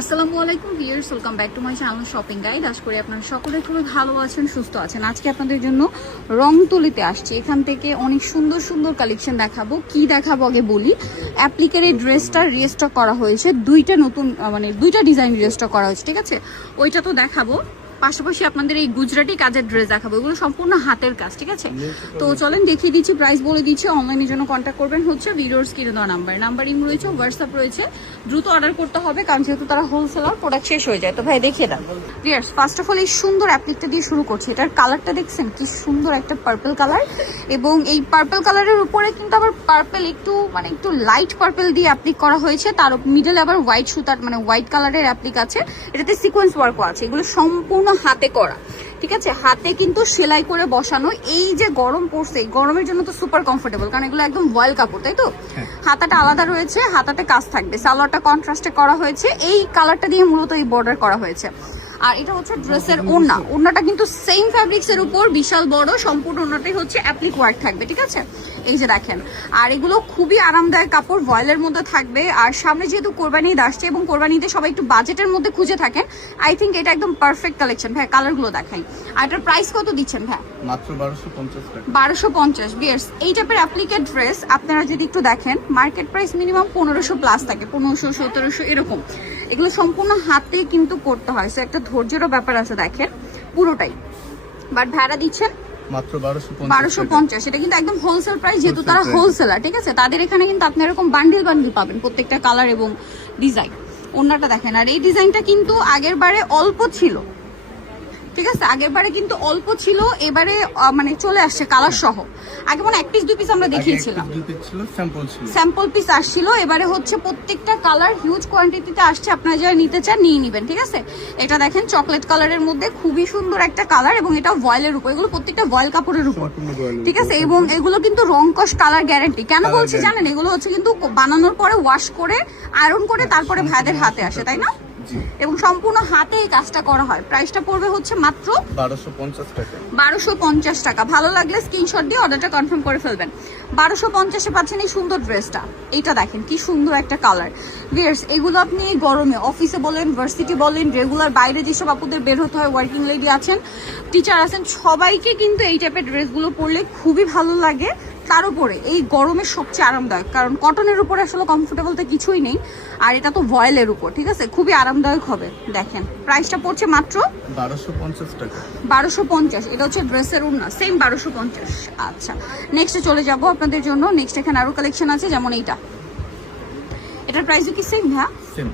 আসসালামু আলাইকুম viewers, welcome back to my channel shopping guide. আশা করি আপনারা সকলে খুবই ভালো আছেন, সুস্থ আছেন। আজকে আপনাদের জন্য রংতুলিতে আসছি। এখান থেকে অনেক সুন্দর সুন্দর কালেকশন দেখাবো। কি দেখাবো আগে বলি। অ্যাপ্লিকের এই ড্রেসটা রিস্টক করা হয়েছে, দুইটা নতুন দুইটা ডিজাইন রিস্টক করা হয়েছে, ঠিক আছে? ওইটা তো দেখাবো, পাশাপাশি আপনাদের এই গুজরাটি কাজের ড্রেস দেখাবো। এগুলো সম্পূর্ণ হাতের কাজ, ঠিক আছে? তো চলেন দেখিয়ে দিচ্ছি, প্রাইস বলে দিচ্ছি। অনলাইনের জন্য কন্ট্যাক্ট করবেন হচ্ছে ভিডিওর স্ক্রিনে দেওয়া নাম্বার ইম রয়েছে, হোয়াটসঅ্যাপ রয়েছে। দ্রুত অর্ডার করতে হবে, কারণ যেহেতু তারা হোলসেলার, প্রোডাক্ট শেষ হয়ে যায়। তো ভাই দেখিয়ে দেন। ভিউয়ার্স, ফার্স্ট অফ অল এই সুন্দর অ্যাপ্লিকটা দিয়ে শুরু করছি। এটার কালারটা দেখছেন কি সুন্দর, একটা পার্পল কালার। এবং এই পার্পল কালারের উপরে কিন্তু আবার পার্পল একটু লাইট পার্পল দিয়ে অ্যাপ্লিক করা হয়েছে। তার মিডলে আবার হোয়াইট সুতার হোয়াইট কালারের অ্যাপ্লিক আছে। এটাতে সিকোয়েন্স ওয়ার্কও আছে। এগুলো সম্পূর্ণ হাতে করা, ঠিক আছে? হাতে কিন্তু সেলাই করে বসানো। এই যে গরম পড়ছে, গরমের জন্য তো সুপার কমফোর্টেবল, কারণ এগুলো একদম ভয়েল কাপড়, তাই তো? হাতাটা আলাদা রয়েছে, হাতাতে কাজ থাকবে। সালোয়ারটা কন্ট্রাস্টে করা হয়েছে, এই কালারটা দিয়ে মূলত এই বর্ডার করা হয়েছে। আর এটা হচ্ছে ড্রেসের ওড়না। ওড়নাটা কিন্তু সেম ফ্যাব্রিক্স এর উপর বিশাল বড়, সম্পূর্ণ ওড়নাটাই হচ্ছে অ্যাপ্লিক ওয়ার্ক থাকবে, ঠিক আছে? এই যে দেখেন। আর এগুলো খুবই আরামদায়ক কাপড়, ভয়েলের মধ্যে থাকবে। আর সামনে যেহেতু কোরবানি ঈদ আসছে এবং কোরবানিতে সবাই একটু বাজেটের মধ্যে খুঁজে থাকেন, আই থিঙ্ক এটা একদম পারফেক্ট কালেকশন। ভাই কালারগুলো দেখাই। আর এটার প্রাইস কত দিচ্ছেন ভাই? মাত্র 1250 টাকা। 1250। বিয়ার্স, এই টাইপের অ্যাপ্লিকেড ড্রেস আপনারা যদি একটু দেখেন, মার্কেট প্রাইস মিনিমাম 1500 প্লাস থাকে, 1500 1700 এরকম। এগুলো সম্পূর্ণ হাতে কিন্তু করতে হয়, সো একটা ধৈর্যেরও ব্যাপার আছে। দেখেন পুরোটাই, বাট ভাড়া দিচ্ছেন মাত্র 1250। এটা কিন্তু একদম হোলসেল প্রাইস, যেহেতু তারা হোলসেলার, ঠিক আছে? তাদের এখানে কিন্তু আপনি এরকম বান্ডিল পাবেন, প্রত্যেকটা কালার এবং ডিজাইন। ওড়নাটা দেখেন। আর এই ডিজাইনটা কিন্তু আগের বারে অল্প ছিল, ঠিক আছে? আগের বারে কিন্তু অল্প ছিল, এবারে চলে আসছে কালার সহ। আগে এক পিস দুই পিস আমরা দেখিয়েছিলাম, স্যাম্পল পিস আসছিল। এবারে হচ্ছে প্রত্যেকটা কালার হিউজ কোয়ান্টিটিতে আসছে। আপনারা যারা নিতে চান নিয়ে নিবেন, ঠিক আছে? এটা দেখেন চকলেট কালারের মধ্যে, খুবই সুন্দর একটা কালার। এবং এটা ভয়েলের উপর, এগুলো প্রত্যেকটা ভয়েল কাপড়ের উপর, ঠিক আছে? এবং এগুলো কিন্তু রংকশ কালার গ্যারান্টি। কেন বলছি জানেন? এগুলো হচ্ছে কিন্তু বানানোর পরে ওয়াশ করে আয়রন করে তারপরে ভাইদের হাতে আসে, তাই না? এবং সম্পূর্ণ হাতে এই কাজটা করা হয়। প্রাইসটা পড়বে হচ্ছে মাত্র 1250 টাকা। 1250 টাকা। ভালো লাগলে স্ক্রিনশট দিয়ে অর্ডারটা কনফার্ম করে ফেলবেন। 1250-এ পাচ্ছেন এই সুন্দর ড্রেসটা। এইটা দেখেন কি সুন্দর একটা কালার। ভিউয়ার্স, এগুলো আপনি গরমে অফিসে বলেন, ভার্সিটি বলেন, রেগুলার বাইরে যেসব আপুদের বের হতে হয়, ওয়ার্কিং লেডি আছেন, টিচার আছেন, সবাইকে কিন্তু এই টাইপের ড্রেসগুলো পরলে খুবই ভালো লাগে। তার উপরে এই গরমে সবচেয়ে আরামদায়ক, কারণ কটনের উপরে আসলে কমফোর্টেবল তো কিছুই নেই। আর এটা তো ভয়েলের উপর, ঠিক আছে? খুবই আরামদায়ক হবে। দেখেন প্রাইসটা পড়ছে মাত্র 1250 টাকা। 1250। এটা হচ্ছে ড্রেসের ওড়না, সেম 1250। আচ্ছা, নেক্সটে চলে যাব আপনাদের জন্য। নেক্সট এখানে আরো কালেকশন আছে, যেমন এইটা। এটার প্রাইসও কি সেম? হ্যাঁ, সেম।